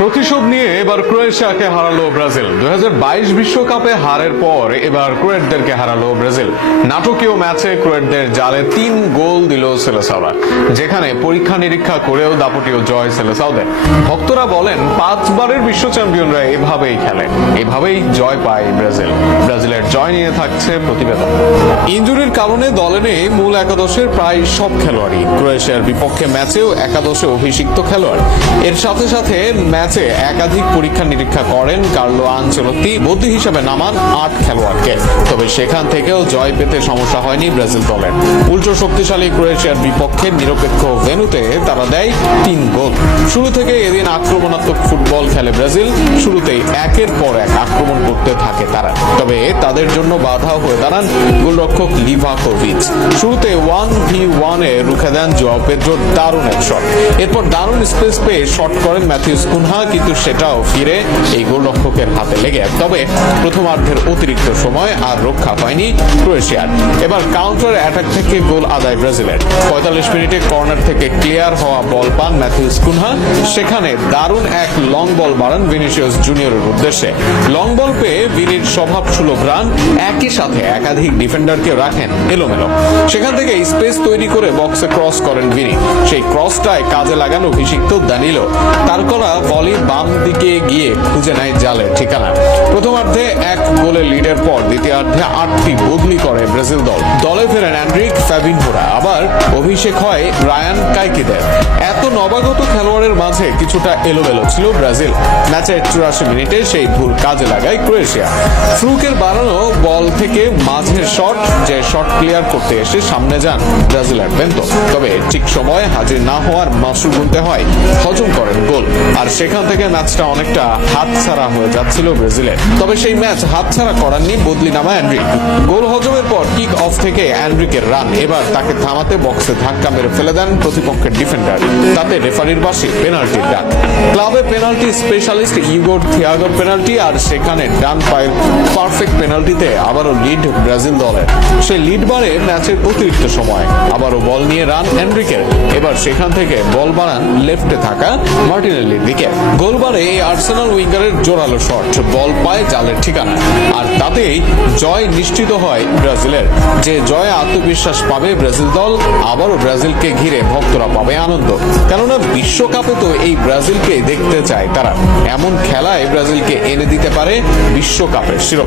প্রতিশোধ নিয়ে এবার ক্রোয়েশিয়াকে হারালো ব্রাজিল। 2022 বিশ্বকাপে হারের পর এবার ক্রোয়েটদেরকে হারালো ব্রাজিল। নাটকীয় ম্যাচে ক্রোয়েটদের জালে 3 গোল দিল সেলেসাওরা, যেখানে পরীক্ষা নিরীক্ষা করেও দাপটীয় জয় সেলেসাওদের। ভক্তরা বলেন 5 বারের বিশ্ব চ্যাম্পিয়নরা এভাবেই খেলে, এভাবেই জয় পায় ব্রাজিল। ব্রাজিলের জয় নিয়ে থাকছে প্রতিবেদন। ইনজুরির কারণে দলে নেই মূল একাদশের প্রায় সব খেলোয়াড়ই। ক্রোয়েশিয়ার বিপক্ষে ম্যাচেও একাদশে অভিষিক্ত খেলোয়াড়। এর সাথে সাথে ম্যাচে একাধিক পরীক্ষা নিরীক্ষা করেন কার্লো আনচেলত্তি, বদলি হিসেবে নামান 8 খেলোয়াড়কে। তবে সেখান থেকেও জয় পেতে সমস্যা হয়নি ব্রাজিল দলের। উল্টো শক্তিশালী ক্রোয়েশিয়ার বিপক্ষে নিরপেক্ষ ভেন্যুতে তারা দেয় 3 গোল। শুরু থেকে এদিন আক্রমণাত্মক ফুটবল খেলে ব্রাজিল। শুরুতেই একের পর এক আক্রমণ করতে থাকে তারা। তবে তাদের জন্য বাধাও হয়ে দাঁড়ান গোলরক্ষক লিভাকোভিচ। শুরুতে 1v1 এ রুখে দেন জোয়াও পেদ্রোর দারুণ এক শট। এরপর দারুণ স্পেস পেয়ে শট করেন ম্যাথিউস কুনহা, কিন্তু সেটাও ফিরে এই গোলরক্ষকের হাতে লেগে। তবে প্রথমার্ধের অতিরিক্ত সময় আর রক্ষা পায়নি ক্রোয়েশিয়ার। এবার কাউন্টার অ্যাটাক থেকে গোল আদায় ব্রাজিলের। 45 মিনিটে কর্নার থেকে ক্লিয়ার হওয়া বল পান ম্যাথিউস কুনহা। সেখানে দারুণ এক লং বল বাড়ান ভিনিসিয়াস জুনিয়রের উদ্দেশ্যে। লং বল পেয়ে ভিনির স্বভাবসুলভ রান, একই সাথে একাধিক ডিফেন্ডারকে রাখেন এলোমেলো। সেখান থেকে স্পেস তৈরি করে বক্সে ক্রস করেন ভিনি। সেই ক্রসটায় কাজে লাগান অভিষিক্ত দানিলো। তার করা বলই বাম দিকে গিয়ে খুঁজে নেয় জালের ঠিকানা। প্রথমার্ধে 1 গোলের লিডের পর দ্বিতীয়ার্ধে 8টি বদলি করে ব্রাজিল দল। দলে ফেরেন অ্যান্ড্রিক ফ্যাবিনহোরা, আবার অভিষেক হয় রায়ান কাইকিদের। এত নবাগত খেলোয়াড়ের মাঝে কিছুটা এলোমেলো ছিল ব্রাজিল। ম্যাচের 84 মিনিটে সেই ভুল কাজে লাগায় ক্রোয়েশিয়া। ফ্লুকের বাড়ানো বল থেকে মাঝের শট, যে শট ক্লিয়ার করতে এসে সামনে যান ব্রাজিলের বেন্তো। তবে ঠিক সময়ে হাজির না হওয়ার মাসুল গুনতে হয়, হজম করেন গোল। আর সেখান থেকে ম্যাচটা অনেকটা হাতছাড়া হয়ে যাচ্ছিল ব্রাজিলের। তবে সেই ম্যাচ হাতছাড়া করাননি বদলি নামা অ্যান্ড্রিক। গোল হজমের পর কিক অফ থেকে অ্যান্ড্রিকের রান। এবার তাকে থামাতে বক্সে ধাক্কা মেরে ফেলে দেন প্রতিপক্ষের ডিফেন্ডার। তাতে রেফারির বাসে পেনাল্টির ডাক। ক্লাবে পেনাল্টি স্পেশালিস্ট ইগোর থিয়াগোর পেনাল্টি, আর সেখানে ডান পায়ের পারফেক্ট পেনাল্টিতে আবারও লিড ব্রাজিল দলের। সেই লিড বাড়ে ম্যাচের অতিরিক্ত সময়। আবারও বল নিয়ে রান অ্যান্ড্রিকের। এবার সেখান থেকে বল বাড়ান লেফটে থাকা মার্টিনেলির দিকে। গোলবারে এই আর্সেনাল উইঙ্গারের জোরালো শট, বল পায় জালের ঠিকানা। আর তাতেই জয় নিশ্চিত হয় ব্রাজিলের। যে জয়ে আত্মবিশ্বাস পাবে ব্রাজিল দল, আবারও ব্রাজিলকে ঘিরে ভক্তরা পাবে আনন্দ। কেননা বিশ্বকাপে তো এই ব্রাজিলকে দেখতে চায় তারা। এমন খেলায় ব্রাজিলকে এনে দিতে পারে বিশ্বকাপের শিরোপা।